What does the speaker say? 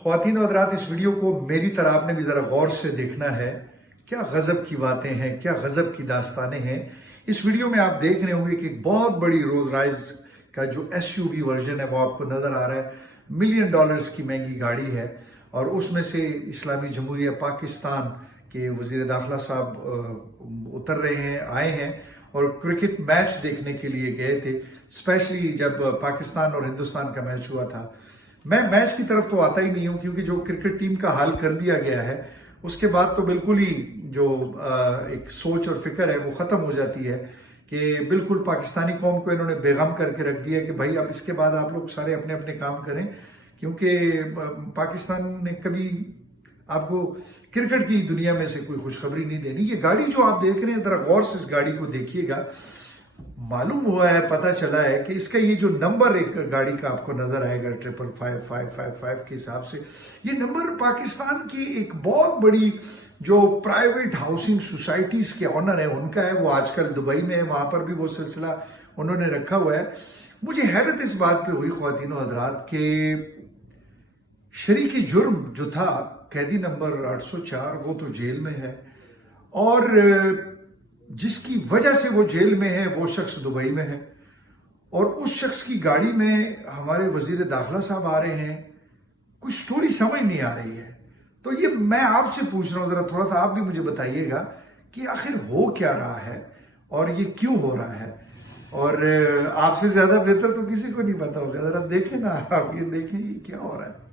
خواتین و حضرات، اس ویڈیو کو میری طرح آپ نے بھی ذرا غور سے دیکھنا ہے. کیا غضب کی باتیں ہیں، کیا غضب کی داستانیں ہیں. اس ویڈیو میں آپ دیکھ رہے ہوں گے کہ ایک بہت بڑی رولز رائس کا جو ایس یو وی ورژن ہے وہ آپ کو نظر آ رہا ہے. $1,000,000 کی مہنگی گاڑی ہے، اور اس میں سے اسلامی جمہوریہ پاکستان کے وزیر داخلہ صاحب اتر رہے ہیں، آئے ہیں اور کرکٹ میچ دیکھنے کے لیے گئے تھے. اسپیشلی جب پاکستان اور ہندوستان کا میچ ہوا تھا. میں میچ کی طرف تو آتا ہی نہیں ہوں، کیونکہ جو کرکٹ ٹیم کا حال کر دیا گیا ہے اس کے بعد تو بالکل ہی جو ایک سوچ اور فکر ہے وہ ختم ہو جاتی ہے کہ بالکل پاکستانی قوم کو انہوں نے بیغم کر کے رکھ دیا ہے کہ بھائی اب اس کے بعد آپ لوگ سارے اپنے اپنے کام کریں، کیونکہ پاکستان نے کبھی آپ کو کرکٹ کی دنیا میں سے کوئی خوشخبری نہیں دینی. یہ گاڑی جو آپ دیکھ رہے ہیں، ذرا غور سے اس گاڑی کو دیکھیے گا. معلوم ہوا ہے، پتہ چلا ہے کہ اس کا یہ جو نمبر ایک گاڑی کا آپ کو نظر آئے گا 555555 کے حساب سے، یہ نمبر پاکستان کی ایک بہت بڑی جو پرائیویٹ ہاؤسنگ سوسائٹیز کے آنر ہیں ان کا ہے. وہ آج کل دبئی میں ہے، وہاں پر بھی وہ سلسلہ انہوں نے رکھا ہوا ہے. مجھے حیرت اس بات پہ ہوئی خواتین و حضرات کہ شریک جرم جو تھا قیدی نمبر 804 وہ تو جیل میں ہے، اور جس کی وجہ سے وہ جیل میں ہے وہ شخص دبئی میں ہے، اور اس شخص کی گاڑی میں ہمارے وزیر داخلہ صاحب آ رہے ہیں. کچھ سٹوری سمجھ نہیں آ رہی ہے. تو یہ میں آپ سے پوچھ رہا ہوں، ذرا تھوڑا سا آپ بھی مجھے بتائیے گا کہ آخر ہو کیا رہا ہے اور یہ کیوں ہو رہا ہے. اور آپ سے زیادہ بہتر تو کسی کو نہیں پتا ہوگا. ذرا دیکھیں نا، آپ یہ دیکھیں یہ کیا ہو رہا ہے.